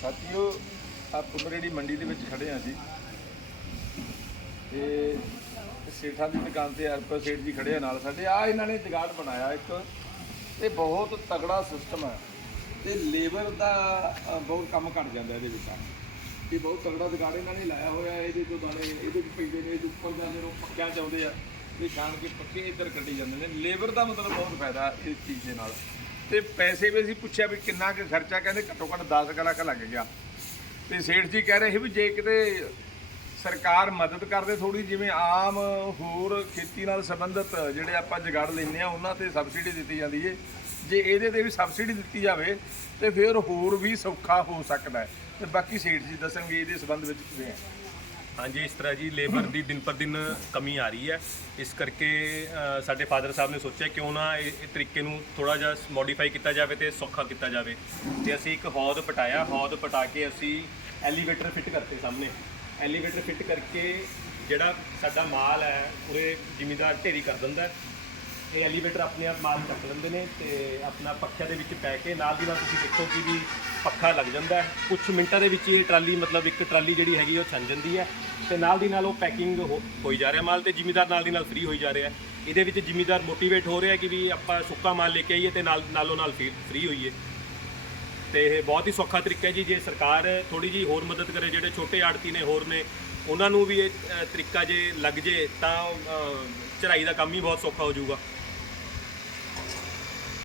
ਸਾਥੀਓ ਆ ਪੁਨਰੇੜੀ ਮੰਡੀ ਦੇ ਵਿੱਚ ਖੜੇ ਆ ਜੀ। ਤੇ ਸੇਠਾਂ ਦੀ ਦੁਕਾਨ ਤੇ ਅਰਪਾ ਸੇਠ ਜੀ ਖੜੇ ਆ ਨਾਲ ਸਾਡੇ। ਆ ਇਹਨਾਂ ਨੇ ਜਗਾੜ ਬਣਾਇਆ ਇੱਕ। ਇਹ ਬਹੁਤ ਤਗੜਾ ਸਿਸਟਮ ਹੈ ਤੇ ਲੇਬਰ ਦਾ ਬਹੁਤ ਕੰਮ ਘਟ ਜਾਂਦਾ ਇਹਦੇ ਵਿੱਚ। ਆ। ਇਹ ਬਹੁਤ ਤਗੜਾ ਜਗਾੜ ਇਹਨਾਂ ਨੇ ਲਾਇਆ ਹੋਇਆ ਇਹਦੇ ਤੋਂ ਦਾਣੇ ਇਹਦੇ ਵਿੱਚ ਪੈਂਦੇ ਨੇ, ਇਹਦੇ ਉੱਪਰ ਜਾਂਦੇ ਨੇ, ਉਹ ਪੱਕਿਆਂ ਚ ਆ। ਤੇ ਛਾਣ ਕੇ ਪੱਕੇ ਇੱਧਰ ਕੱਢੀ ਜਾਂਦੇ ਨੇ। ਲੇਬਰ ਦਾ ਮਤਲਬ ਬਹੁਤ ਫਾਇਦਾ ਇਸ ਚੀਜ਼ ਦੇ ਨਾਲ। ਤੇ ਪੈਸੇ ਵੀ ਅਸੀਂ ਪੁੱਛਿਆ ਵੀ ਕਿੰਨਾ ਕੁ ਖਰਚਾ, ਕਹਿੰਦੇ ਘੱਟੋ ਘੱਟ 10 ਲੱਖ ਲੱਗ ਗਿਆ। ਤੇ ਸੇਠ ਜੀ ਕਹਿ ਰਹੇ ਸੀ ਵੀ ਜੇ ਕਿਤੇ ਸਰਕਾਰ ਮਦਦ ਕਰਦੇ ਥੋੜੀ ਜਿਵੇਂ ਆਮ ਹੋਰ ਖੇਤੀ ਨਾਲ ਸੰਬੰਧਿਤ ਜਿਹੜੇ ਆਪਾਂ ਜਗਾੜ ਲੈਂਦੇ ਆ ਉਹਨਾਂ ਤੇ ਸਬਸਿਡੀ ਦਿੱਤੀ ਜਾਂਦੀ ਏ। ਜੇ ਇਹਦੇ ਤੇ ਵੀ ਸਬਸਿਡੀ ਦਿੱਤੀ ਜਾਵੇ, ਤੇ ਫਿਰ ਹੋਰ ਵੀ ਸੌਖਾ ਹੋ ਸਕਦਾ ਹੈ। ਤੇ ਬਾਕੀ ਸੇਠ ਜੀ ਦੱਸਣਗੇ ਇਹਦੇ ਸੰਬੰਧ ਵਿੱਚ ਕਿਵੇਂ ਹੈ। ਹਾਂਜੀ ਇਸ ਤਰ੍ਹਾਂ ਜੀ ਲੇਬਰ ਦੀ ਦਿਨ ਪਰ ਦਿਨ ਕਮੀ ਆ ਰਹੀ ਹੈ। ਇਸ ਕਰਕੇ ਅ, ਸਾਡੇ ਫਾਦਰ ਸਾਹਿਬ ਨੇ ਸੋਚਿਆ ਕਿਉਂ ਨਾ ਇਹ ਇਹ ਤਰੀਕੇ ਨੂੰ ਥੋੜਾ ਜਿਹਾ ਮੋਡੀਫਾਈ ਕੀਤਾ ਜਾਵੇ ਤੇ ਸੌਖਾ ਕੀਤਾ ਜਾਵੇ। ਤੇ ਅਸੀਂ ਇੱਕ ਹੌਦ ਪਟਾਇਆ। ਹੌਦ ਪਟਾ ਕੇ ਅਸੀਂ ਐਲੀਵੇਟਰ ਫਿੱਟ ਕਰਤੇ ਸਾਹਮਣੇ। ਐਲੀਵੇਟਰ ਫਿੱਟ ਕਰਕੇ ਜਿਹੜਾ ਸਾਡਾ ਮਾਲ ਹੈ ਉਰੇ ਜ਼ਿਮੀਦਾਰ ਢੇਰੀ ਕਰ ਦਿੰਦਾ ਹੈ। ਇਹ ਐਲੀਵੇਟਰ ਆਪਣੇ ਆਪ ਮਾਲ ਚੱਕ ਲੈਂਦੇ ਨੇ ਤੇ ਆਪਣਾ ਪੱਖਿਆਂ ਦੇ ਵਿੱਚ ਪੈ ਕੇ ਨਾਲ ਦੀ ਨਾਲ ਤੁਸੀਂ ਦੇਖੋ ਕਿ ਵੀ ਪੱਖਾ ਲੱਗ ਜਾਂਦਾ ਹੈ। ਕੁਝ ਮਿੰਟਾਂ ਦੇ ਵਿੱਚ ਹੀ ਇਹ ਟਰਾਲੀ ਮਤਲਬ ਇੱਕ ਟਰਾਲੀ ਜਿਹੜੀ ਹੈਗੀ ਉਹ ਛੰਨ ਜਾਂਦੀ ਹੈ ਤੇ ਨਾਲ ਦੀ ਨਾਲ ਉਹ ਪੈਕਿੰਗ ਹੋਈ ਜਾ ਰਿਹਾ ਮਾਲ ਤੇ ਜ਼ਿਮੀਦਾਰ ਨਾਲ ਦੀ ਨਾਲ ਫ੍ਰੀ ਹੋਈ ਜਾ ਰਿਹਾ ਇਹਦੇ ਵਿੱਚ ਜ਼ਿਮੀਦਾਰ ਮੋਟੀਵੇਟ ਹੋ ਰਿਹਾ ਕਿ ਵੀ ਆਪਾਂ ਸੁੱਕਾ ਮਾਲ ਲੈ ਕੇ ਆਈਏ ਤੇ ਨਾਲ ਨਾਲੋਂ ਨਾਲ ਫ੍ਰੀ ਹੋਈਏ। ਤੇ ਇਹ ਬਹੁਤ ਹੀ ਸੌਖਾ ਤਰੀਕਾ ਹੈ ਜੀ, ਜੇ ਸਰਕਾਰ ਥੋੜੀ ਜੀ ਹੋਰ ਮਦਦ ਕਰੇ, ਜਿਹੜੇ ਛੋਟੇ ਆੜਤੀ ਨੇ ਹੋਰ ਨੇ ਉਹਨਾਂ ਨੂੰ ਵੀ ਇਹ ਅ, ਤਰੀਕਾ ਜੇ ਲੱਗ ਜੇ ਤਾਂ ਅ, ਚੜਾਈ ਦਾ ਕੰਮ ਹੀ ਬਹੁਤ ਸੌਖਾ ਹੋ ਜਾਊਗਾ।